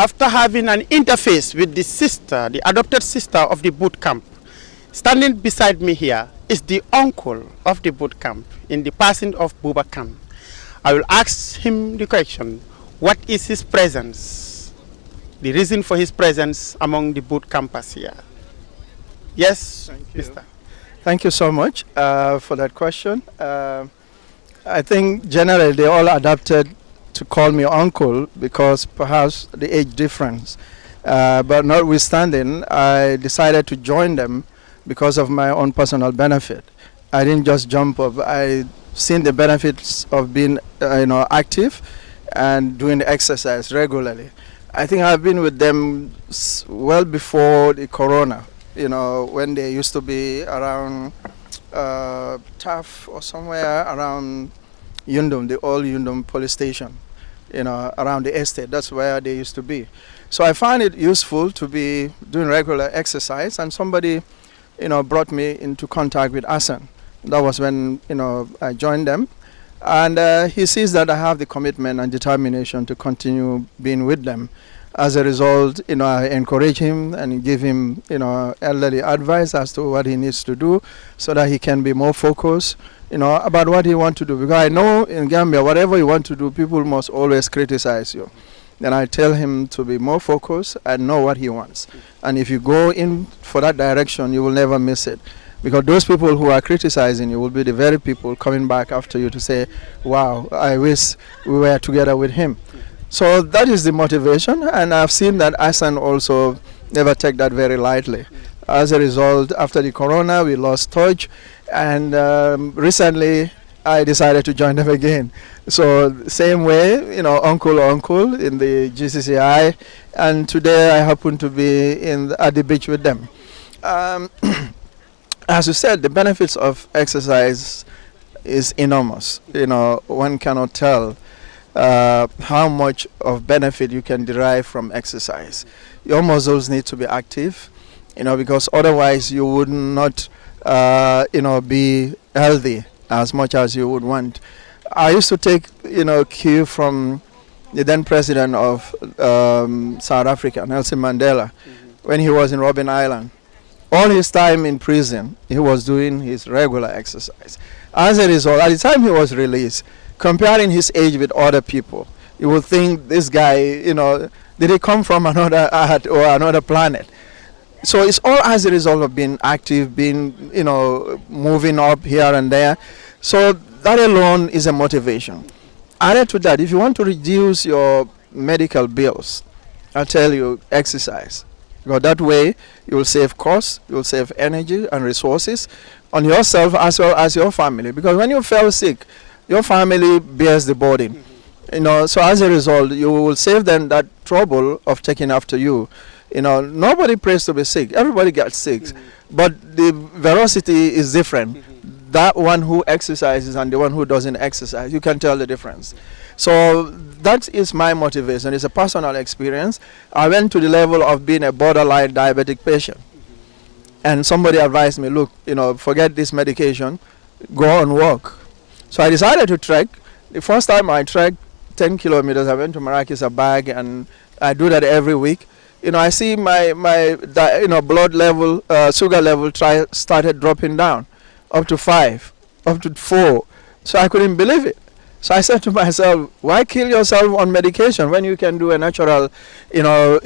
After having an interface with the sister, the adopted sister of the boot camp, standing beside me here is the uncle of the boot camp in the person of Bubakam. I will ask him the question, what is his presence? The reason for his presence among the boot campers here. Yes, Thank you. Mr. Thank you so much for that question. I think generally they all adapted to call me uncle because perhaps the age difference. But notwithstanding, I decided to join them because of my own personal benefit. I didn't just jump up. I seen the benefits of being active and doing the exercise regularly. I think I've been with them well before the corona, when they used to be around Taff or somewhere around Yundum, the old Yundum police station, around the estate. That's where they used to be. So I find it useful to be doing regular exercise, and somebody, brought me into contact with Asan. That was when, I joined them. And he sees that I have the commitment and determination to continue being with them. As a result, I encourage him and give him, elderly advice as to what he needs to do so that he can be more focused, about what he wants to do. Because I know in Gambia, whatever you want to do, people must always criticize you. Then I tell him to be more focused and know what he wants. And if you go in for that direction, you will never miss it. Because those people who are criticizing you will be the very people coming back after you to say, wow, I wish we were together with him. So that is the motivation, and I've seen that Asan also never take that very lightly. As a result, after the corona, we lost touch, and recently I decided to join them again. So same way, uncle in the GCCI, and today I happen to be at the beach with them. As you said, the benefits of exercise is enormous. One cannot tell how much of benefit you can derive from exercise. Your muscles need to be active, because otherwise you would not, be healthy as much as you would want. I used to take, cue from the then president of South Africa, Nelson Mandela, when he was in Robben Island. All his time in prison, he was doing his regular exercise. As a result, at the time he was released, comparing his age with other people, you would think this guy, did he come from another earth or another planet? So it's all as a result of being active, being, moving up here and there. So that alone is a motivation. Added to that, if you want to reduce your medical bills, I tell you, exercise. Because that way you will save costs, you will save energy and resources on yourself as well as your family. Because when you fell sick, your family bears the burden. So as a result, you will save them that trouble of taking after you. Nobody prays to be sick. Everybody gets sick. But the velocity is different. That one who exercises and the one who doesn't exercise, you can tell the difference. So that is my motivation. It's a personal experience. I went to the level of being a borderline diabetic patient. And somebody advised me, look, forget this medication, go and walk. So I decided to trek. The first time I trekked 10 kilometers, I went to Marrakech, a bag, and I do that every week. I see my blood level, sugar level started dropping down, up to 5, up to 4. So I couldn't believe it. So I said to myself, why kill yourself on medication when you can do a natural,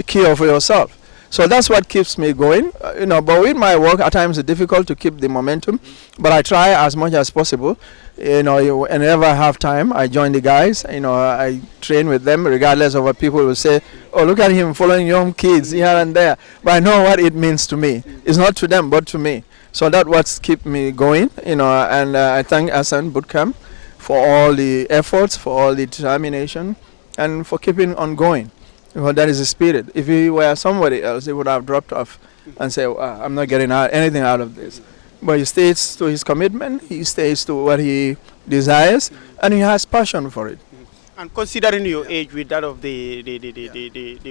cure for yourself? So that's what keeps me going. But with my work, at times it's difficult to keep the momentum. But I try as much as possible. Whenever I have time, I join the guys. I train with them, regardless of what people will say. Oh, look at him following young kids here and there. But I know what it means to me. It's not to them, but to me. So that's what's kept me going. And I thank Asan Bootcamp for all the efforts, for all the determination, and for keeping on going. That is the spirit. If he were somebody else, he would have dropped off and said, I'm not getting anything out of this. But he stays to his commitment, he stays to what he desires, and he has passion for it. And considering your age with that of the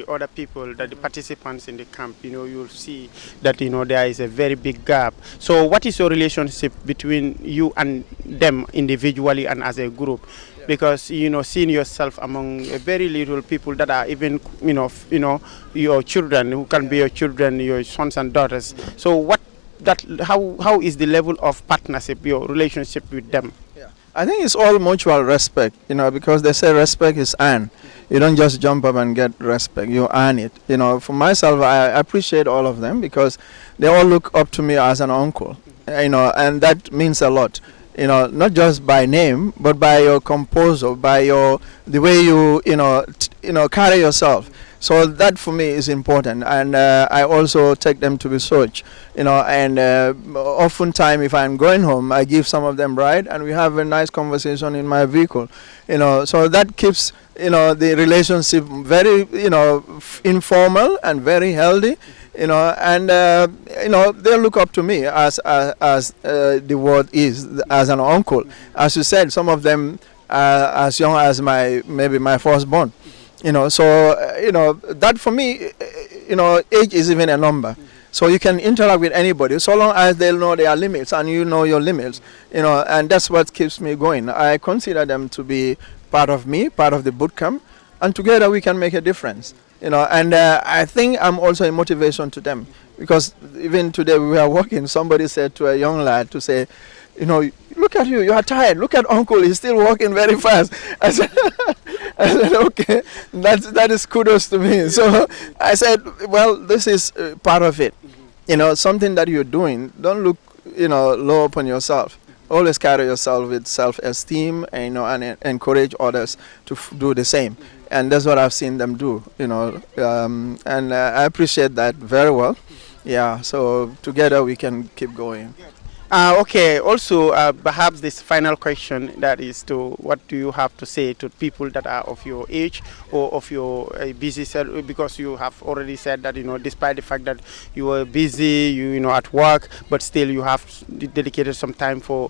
other people, that the participants in the camp, you'll see that, there is a very big gap. So what is your relationship between you and them individually and as a group? because seeing yourself among very little people that are even your children, who can be your children, your sons and daughters. So what that how is the level of partnership, your relationship with them? Yeah. I think it's all mutual respect, because they say respect is earned. You don't just jump up and get respect, you earn it. For myself, I appreciate all of them because they all look up to me as an uncle, and that means a lot. Not just by name, but by your composure, by the way you carry yourself. So that for me is important, and I also take them to be such, and oftentimes if I'm going home, I give some of them ride, and we have a nice conversation in my vehicle, so that keeps the relationship very informal and very healthy, and they look up to me as the word is, as an uncle. As you said, some of them as young as maybe my firstborn. So that for me, age is even a number. So you can interact with anybody so long as they know their limits and you know your limits, and that's what keeps me going. I consider them to be part of me, part of the boot camp, and together we can make a difference. And I think I'm also a motivation to them, because even today we were walking, somebody said to a young lad to say, look at you, you are tired. Look at uncle, he's still walking very fast. I said, okay, that is kudos to me. So I said, well, this is part of it. Something that you're doing, don't look, low upon yourself. Always carry yourself with self-esteem, and encourage others to do the same. And that's what I've seen them do, and I appreciate that very well. Yeah, so together we can keep going. Okay. Also, perhaps this final question, that is, to what do you have to say to people that are of your age or of your busy because you have already said that despite the fact that you are busy, at work, but still you have dedicated some time for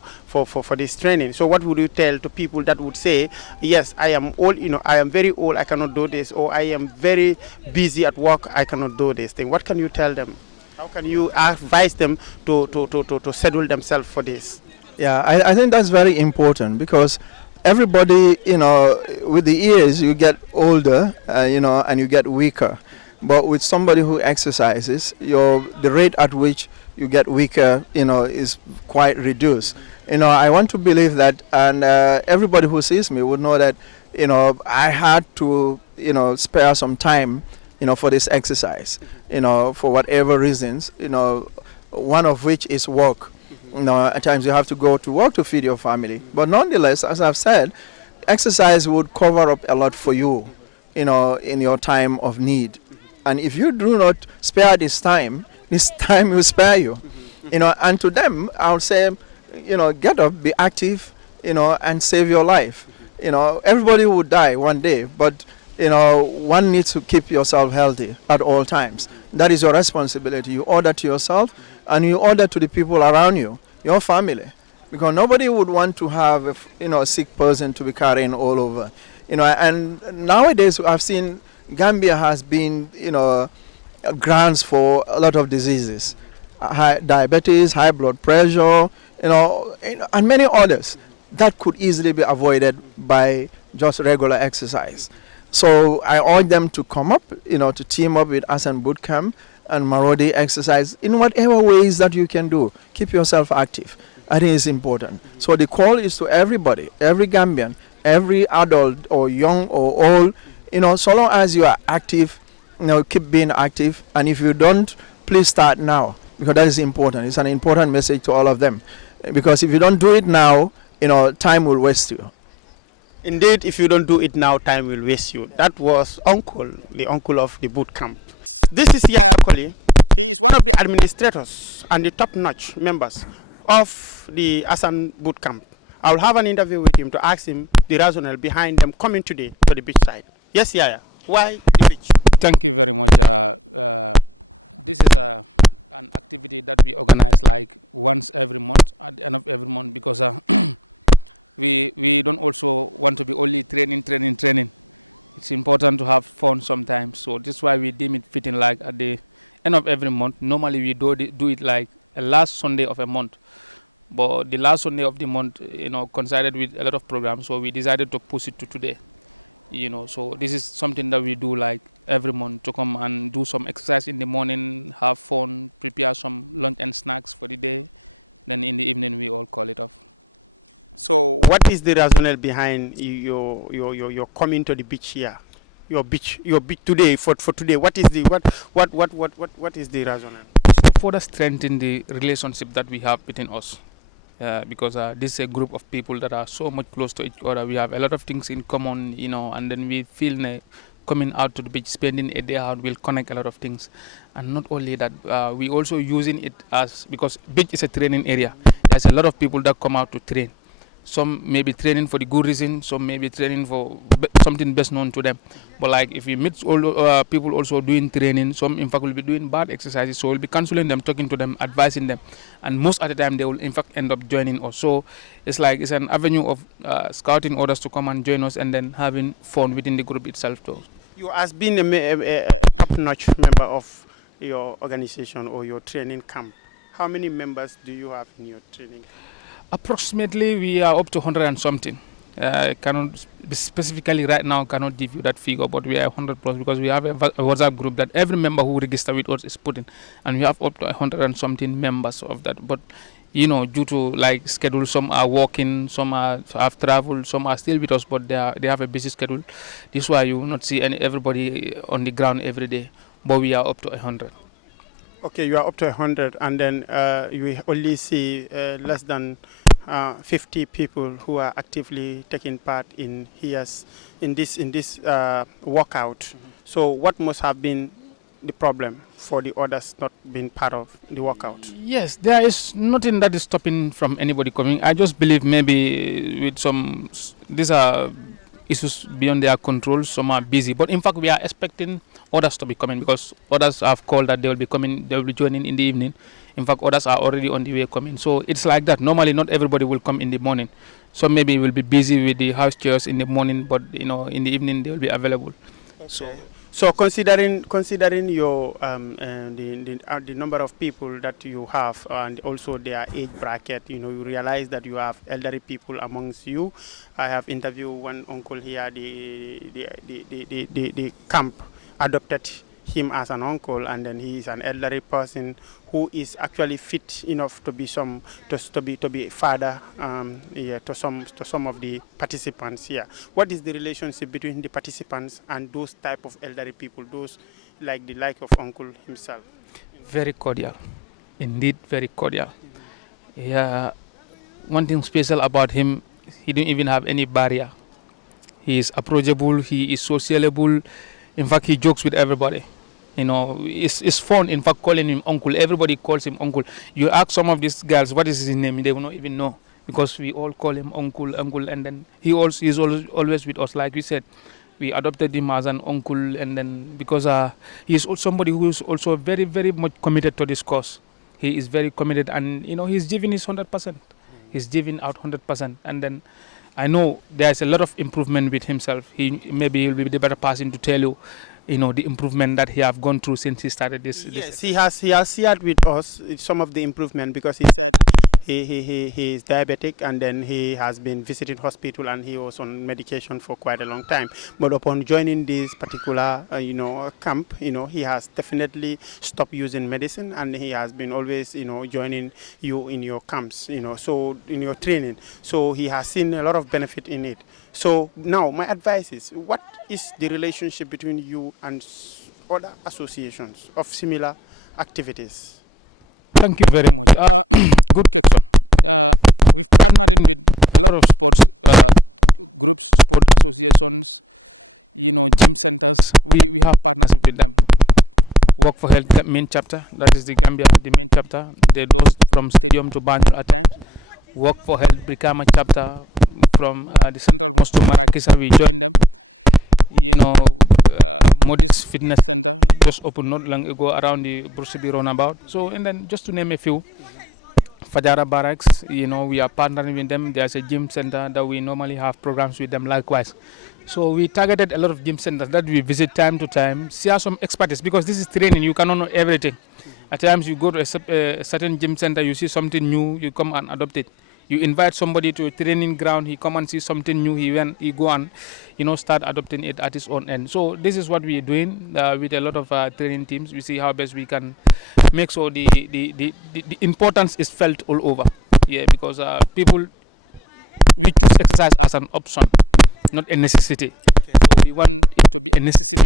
this training. So what would you tell to people that would say, yes, I am old, I am very old, I cannot do this, or I am very busy at work, I cannot do this thing? What can you tell them? How can you advise them to schedule themselves for this? Yeah, I think that's very important, because everybody, with the years you get older, and you get weaker. But with somebody who exercises, the rate at which you get weaker, is quite reduced. I want to believe that, and everybody who sees me would know that, I had to, spare some time, for this exercise, for whatever reasons, one of which is work. At times you have to go to work to feed your family. But nonetheless, as I've said, exercise would cover up a lot for you, in your time of need. And if you do not spare this time will spare you. And to them, I would say, get up, be active, and save your life. Everybody would die one day, but one needs to keep yourself healthy at all times. That is your responsibility. You owe that to yourself, and you owe that to the people around you, your family, because nobody would want to have a sick person to be carrying all over. And nowadays I've seen Gambia has been grounds for a lot of diseases, diabetes, high blood pressure, and many others that could easily be avoided by just regular exercise. So I urge them to come up, to team up with us and Bootcamp and Marodi exercise in whatever ways that you can do. Keep yourself active. I think it's important. So the call is to everybody, every Gambian, every adult or young or old, so long as you are active, keep being active. And if you don't, please start now, because that is important. It's an important message to all of them. Because if you don't do it now, time will waste you. Indeed, if you don't do it now, time will waste you. That was Uncle, the uncle of the boot camp. This is Yakoli, administrators and the top-notch members of the Asan boot camp. I will have an interview with him to ask him the rationale behind them coming today to the beach side. Yes, Yaya. Why the beach? Thank what is the rationale behind your coming to the beach here? Your beach today for today. What is the what is the rationale? Further strengthen the relationship that we have between us. Because this is a group of people that are so much close to each other. We have a lot of things in common, and then we feel coming out to the beach, spending a day out will connect a lot of things. And not only that, we also using it as, because beach is a training area. There's a lot of people that come out to train. Some may be training for the good reason, some may be training for something best known to them. But like if we meet all people also doing training, some in fact will be doing bad exercises, so we'll be counseling them, talking to them, advising them, and most of the time they will in fact end up joining us. So it's an avenue of scouting others to come and join us, and then having fun within the group itself too. You has been a top-notch member of your organization or your training camp. How many members do you have in your training? Approximately, we are up to 100 and something. Cannot specifically right now cannot give you that figure, but we are 100 plus because we have a WhatsApp group that every member who register with us is put in, and we have up to 100 and something members of that. But due to like schedule, some are working, some have traveled, some are still with us, but they have a busy schedule. This is why you will not see everybody on the ground every day. But we are up to 100. Okay, you are up to 100, and then you only see less than 50 people who are actively taking part in this workout. Mm-hmm. So what must have been the problem for the others not being part of the workout? Yes, there is nothing that is stopping from anybody coming. I just believe maybe with these are issues beyond their control. Some are busy, but in fact we are expecting others to be coming, because others have called that they will be coming, they will be joining in the evening. In fact, others are already on the way coming. So it's like that. Normally, not everybody will come in the morning. So maybe will be busy with the house chairs in the morning, but in the evening they will be available. Okay. So considering your the number of people that you have, and also their age bracket, you realize that you have elderly people amongst you. I have interviewed one uncle here. The camp adopted him as an uncle, and then he is an elderly person who is actually fit enough to be father to some of the participants here. What is the relationship between the participants and those type of elderly people, those like of uncle himself? Very cordial, indeed very cordial. Yeah, one thing special about him, he didn't even have any barrier. He is approachable, he is sociable. In fact, he jokes with everybody. It's fun. In fact, calling him uncle. Everybody calls him uncle. You ask some of these girls what is his name, they will not even know, because we all call him uncle, and then he's always with us. Like we said, we adopted him as an uncle, and then because he's somebody who is also very, very much committed to this cause. He is very committed, and he's giving his 100%. He's giving out 100%, and then I know there's a lot of improvement with himself. Maybe he'll be the better person to tell you, the improvement that he have gone through since he started this. Yes, he has shared with us some of the improvement, because he is diabetic, and then he has been visiting hospital, and he was on medication for quite a long time. But upon joining this particular camp, he has definitely stopped using medicine, and he has been always joining you in your camps, so in your training. So he has seen a lot of benefit in it. So now my advice is, what is the relationship between you and other associations of similar activities? Thank you very much. Good. We have Work for Health main chapter. That is the Gambia the main chapter. They goes from Stadium to Banjul. Work for Health Brikama chapter from the customer we join. Modest Fitness just opened not long ago around the Bruceby roundabout. So, and then just to name a few, Fajara Barracks, we are partnering with them. There's a gym center that we normally have programs with them likewise. So we targeted a lot of gym centers that we visit time to time, see some expertise, because this is training, you cannot know everything. At times you go to a certain gym center, you see something new, you come and adopt it. You invite somebody to a training ground, he come and see something new, he go and start adopting it at his own end. So this is what we are doing with a lot of training teams. We see how best we can make sure the importance is felt all over. Yeah, because people exercise as an option, not a necessity. So we want it a necessity.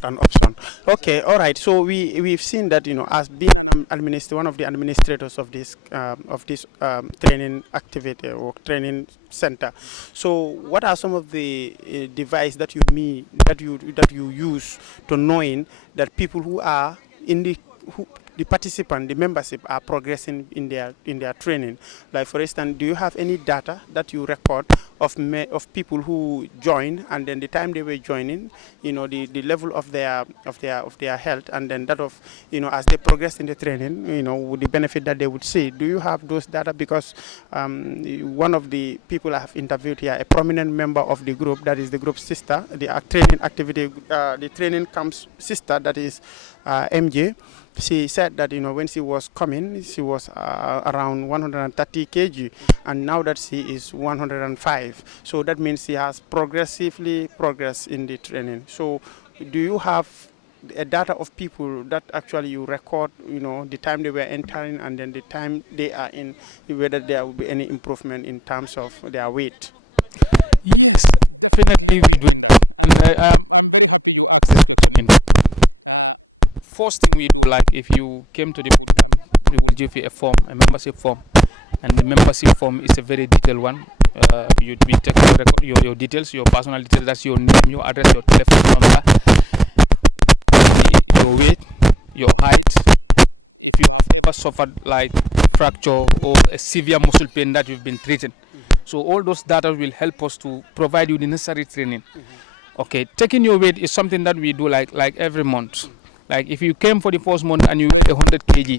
Not an option. Okay, all right. So we've seen that, as being one of the administrators of this training activity or training center. So what are some of the device that you use to knowing that people who are in the participant, the membership are progressing in their training? Like for instance, do you have any data that you record of people who join, and then the time they were joining, the level of their health, and then that of, as they progress in the training, with the benefit that they would see? Do you have those data? Because one of the people I have interviewed here, a prominent member of the group, that is the group sister, the training activity, the training camps sister, that is MJ. She said that when she was coming, she was around 130 kg, and now that she is 105. So that means she has progressively progressed in the training. So do you have a data of people that actually you record, the time they were entering and then the time they are in, whether there will be any improvement in terms of their weight? Yes, definitely we do. And first thing we do, like if you came to the, we will give you a form, a membership form, and the membership form is a very detailed one. We take your details, your personal details, that's your name, your address, your telephone number, your weight, your height. If you ever suffered like fracture or a severe muscle pain that you've been treated. So all those data will help us to provide you the necessary training. Okay, taking your weight is something that we do like every month. Like if you came for the first month and you weigh 100 kg,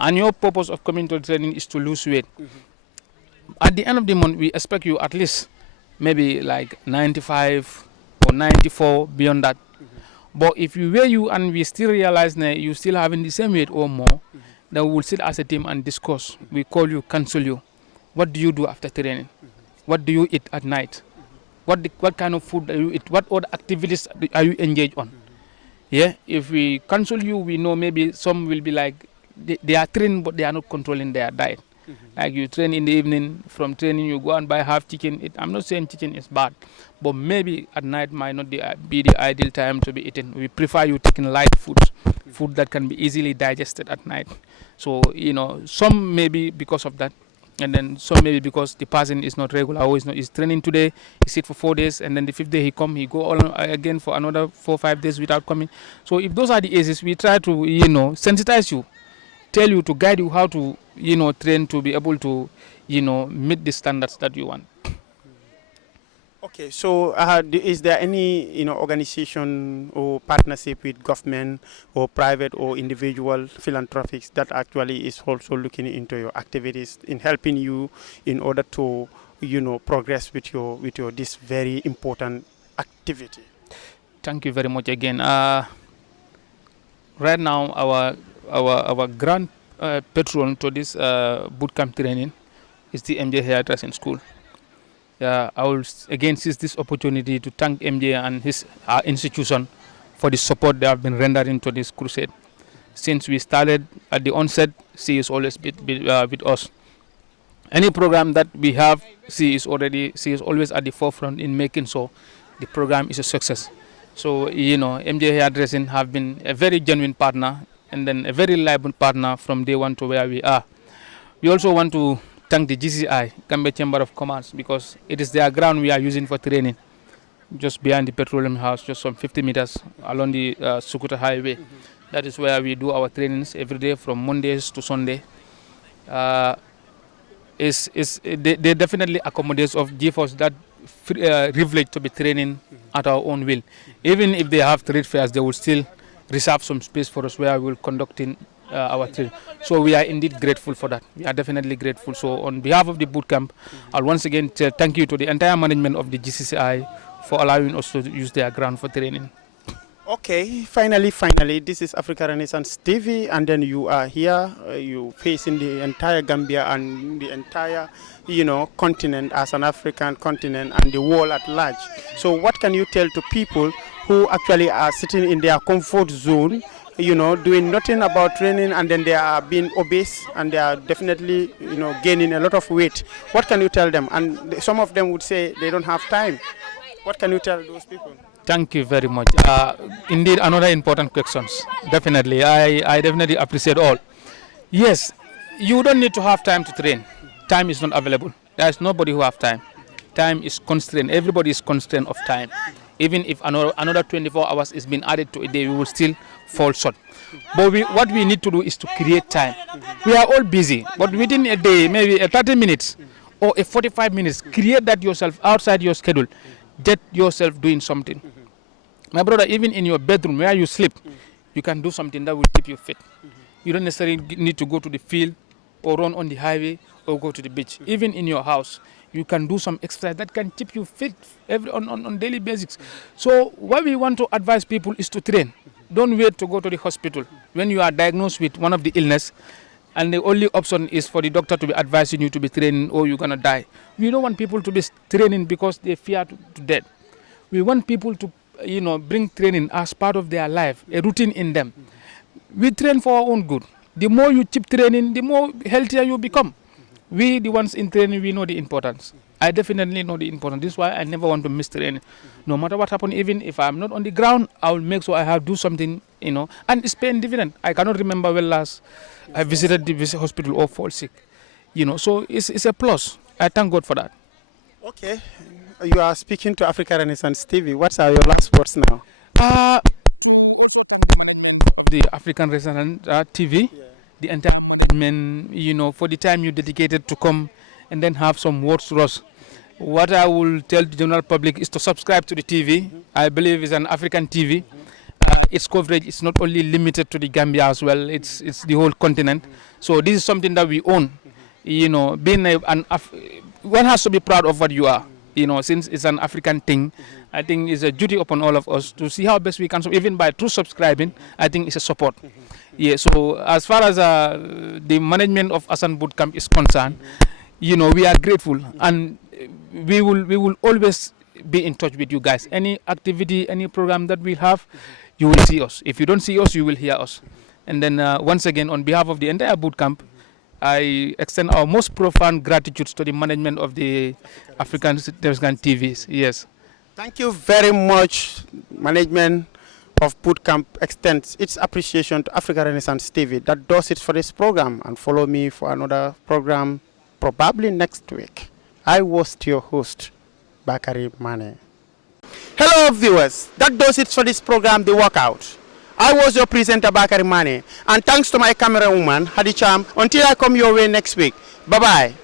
and your purpose of coming to training is to lose weight, at the end of the month we expect you at least maybe like 95 or 94 beyond that. But if you weigh you and we still realize that you still having the same weight or more, then we will sit as a team and discuss. We call you, counsel you. What do you do after training? What do you eat at night? What kind of food do you eat? What other activities are you engaged on? Yeah, if we counsel you, we know maybe some will be like they are trained but they are not controlling their diet. Like you train in the evening, from training you go and buy half chicken. I'm not saying chicken is bad, but maybe at night might not be the ideal time to be eaten. We prefer you taking light foods, food that can be easily digested at night. So some maybe because of that, and then some maybe because the person is not regular, or is training today, he sit for 4 days, and then the 5th day he come, he go all again for another 4-5 days without coming. So if those are the ages, we try to sensitize you, tell you, to guide you how to train to be able to meet the standards that you want. Okay, so is there any organization or partnership with government or private or individual philanthropics that actually is also looking into your activities in helping you in order to progress with your this very important activity? Thank you very much again. Right now our grand patron to this bootcamp training is the MJ Hairdressing School. I will again seize this opportunity to thank MJ and his institution for the support they have been rendering to this crusade. Since we started at the onset, she is always with us. Any program that we have, she is always at the forefront in making so the program is a success. So MJ Hairdressing have been a very genuine partner, and then a very reliable partner from day one to where we are. We also want to thank the GCI, Gambia Chamber of Commerce, because it is their ground we are using for training, just behind the petroleum house, just some 50 meters along the Sukuta Highway. That is where we do our trainings every day from Mondays to Sunday. They definitely accommodate of give us that privilege to be training at our own will. Even if they have trade fairs, they will still reserve some space for us where we will conducting our training. So we are indeed grateful for that. We are definitely grateful. So on behalf of the bootcamp, I'll once again thank you to the entire management of the GCCI for allowing us to use their ground for training. Okay, finally, this is Africa Renaissance TV, and then you are here, you facing the entire Gambia and the entire, continent as an African continent and the world at large. So what can you tell to people who actually are sitting in their comfort zone doing nothing about training, and then they are being obese and they are definitely, gaining a lot of weight. What can you tell them? And some of them would say they don't have time. What can you tell those people? Thank you very much. Indeed, another important questions. Definitely, I definitely appreciate all. Yes, you don't need to have time to train. Time is not available. There is nobody who have time. Time is constrained. Everybody is constrained of time. Even if another 24 hours is being added to a day, we will still fall short. But what we need to do is to create time. We are all busy, but within a day, maybe a 30 minutes or a 45 minutes, create that yourself outside your schedule. Get yourself doing something. My brother, even in your bedroom where you sleep, you can do something that will keep you fit. You don't necessarily need to go to the field or run on the highway or go to the beach. Even in your house, you can do some exercise that can keep you fit on daily basis. So what we want to advise people is to train. Don't wait to go to the hospital. When you are diagnosed with one of the illness, and the only option is for the doctor to be advising you to be training or you're going to die. We don't want people to be training because they fear to death. We want people to bring training as part of their life, a routine in them. We train for our own good. The more you keep training, the more healthier you become. We, the ones in training, we know the importance. I definitely know the importance. This is why I never want to miss training. No matter what happens, even if I'm not on the ground, I will make sure I have do something, and it's paying dividend. I cannot remember when last I visited the hospital or fall sick. So it's a plus. I thank God for that. Okay. You are speaking to Africa Renaissance TV. What are your last words now? The African Renaissance TV, the entire men, for the time you dedicated to come and then have some words to us. What I will tell the general public is to subscribe to the TV. I believe it's an African TV. Its coverage is not only limited to the Gambia as well, it's the whole continent. So this is something that we own. Being one has to be proud of what you are. Since it's an African thing, I think it's a duty upon all of us to see how best we can, even by through subscribing, I think it's a support. Yeah, so as far as the management of Asan Boot Camp is concerned, we are grateful, and we will always be in touch with you guys. Any activity, any program that we have, you will see us. If you don't see us, you will hear us. And then once again, on behalf of the entire boot camp, I extend our most profound gratitude to the management of the African TVs. Yes. Thank you very much. Management of Boot Camp extends its appreciation to Africa Renaissance TV. That does it for this program. And follow me for another program probably next week. I was your host, Bakari Mane. Hello viewers. That does it for this program, The Workout. I was your presenter, Bakari Mane. And thanks to my camera woman, Hadi Cham. Until I come your way next week. Bye-bye.